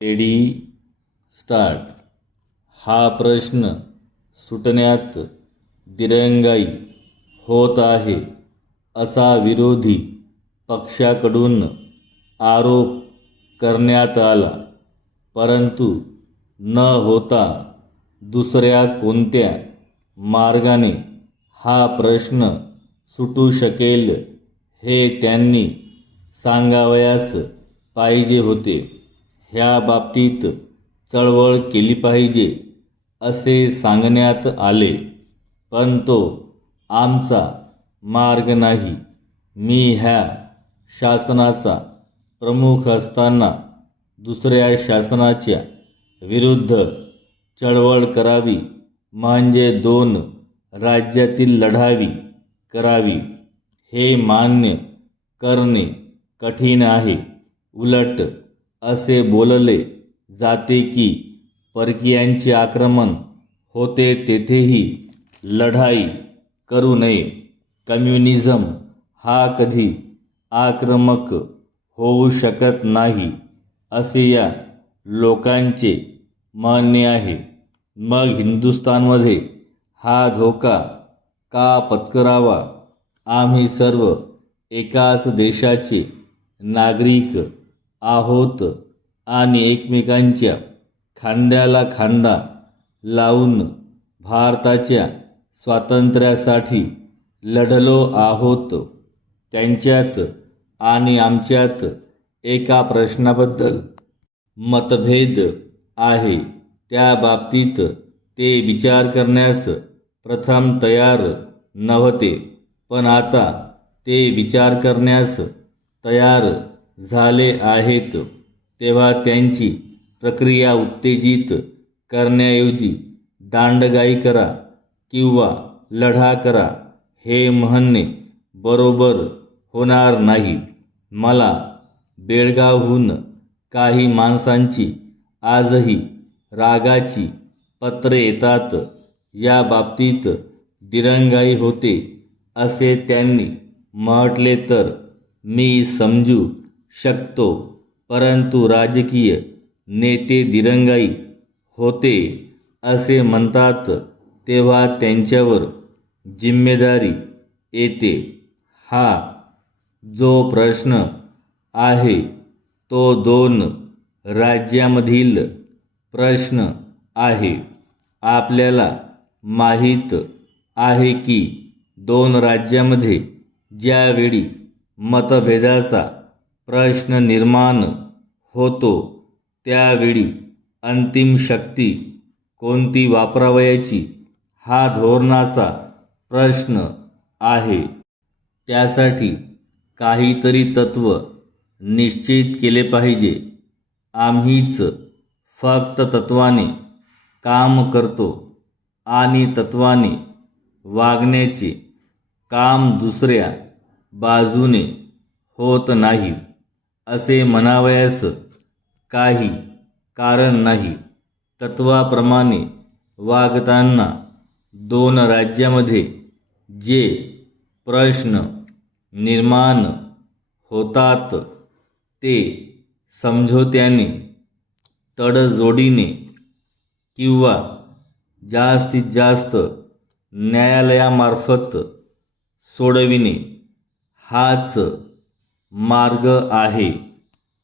Ready start. हा प्रश्न सुटण्यात दिरंगाई होत आहे असा विरोधी पक्षाकडून आरोप करण्यात आला, परंतु न होता दुसऱ्या कोणत्या मार्गाने हा प्रश्न सुटू शकेल हे त्यांनी सांगावयास पाहिजे होते. ह्या बाबतीत चळवळ केली पाहिजे असे सांगण्यात आले, पण तो आमचा मार्ग नाही. मी ह्या शासनाचा प्रमुख असताना दुसऱ्या शासनाच्या विरुद्ध चळवळ करावी म्हणजे दोन राज्यातील लढाई करावी हे मान्य करणे कठीण आहे. उलट असे बोलले जाते की परकीयांचे आक्रमण होते तेथेही लढाई करू नये. कम्युनिझम हा कधी आक्रमक होऊ शकत नाही असे या लोकांचे म्हणणे आहे. मग हिंदुस्थानमध्ये हा धोका का पत्करावा? आम्ही सर्व एकाच देशाचे नागरिक आहोत आणि एकमेकांच्या खांद्याला खांदा लावून भारताच्या स्वातंत्र्यासाठी लढलो आहोत. त्यांच्यात आणि आमच्यात एका प्रश्नाबद्दल मतभेद आहे. त्या बाबतीत ते विचार करण्यास प्रथम तयार नव्हते, पण आता ते विचार करण्यास तयार झाले आहेत. तेव्हा त्यांची प्रक्रिया उत्तेजित करण्याऐवजी दांडगाई करा किंवा लढा करा हे म्हणणे बरोबर होणार नाही. मला बेळगावहून काही माणसांची आजही रागाची पत्रे येतात. या बाबतीत दिरंगाई होते असे त्यांनी म्हटले तर मी समजू शकतो, परंतु राजकीय नेते दिरंगाई होते असे म्हणतात तेव्हा त्यांच्यावर जिम्मेदारी येते. हा जो प्रश्न आहे तो दोन राज्यांमधील प्रश्न आहे. आपल्याला माहीत आहे की दोन राज्यांमध्ये ज्यावेळी मतभेदाचा प्रश्न निर्माण होतो त्यावेळी अंतिम शक्ती कोणती वापरावयाची हा धोरणाचा प्रश्न आहे. त्यासाठी काहीतरी तत्त्व निश्चित केले पाहिजे. आम्हीच फक्त तत्त्वाने काम करतो आणि तत्त्वाने वागण्याचे काम दुसऱ्या बाजूने होत नाही असे म्हणावयास काही कारण नाही. तत्त्वाप्रमाणे वागताना दोन राज्यांमध्ये जे प्रश्न निर्माण होतात ते समझोत्याने, तडजोडीने किंवा जास्तीत जास्त न्यायालयामार्फत सोडविणे हाच मार्ग आहे.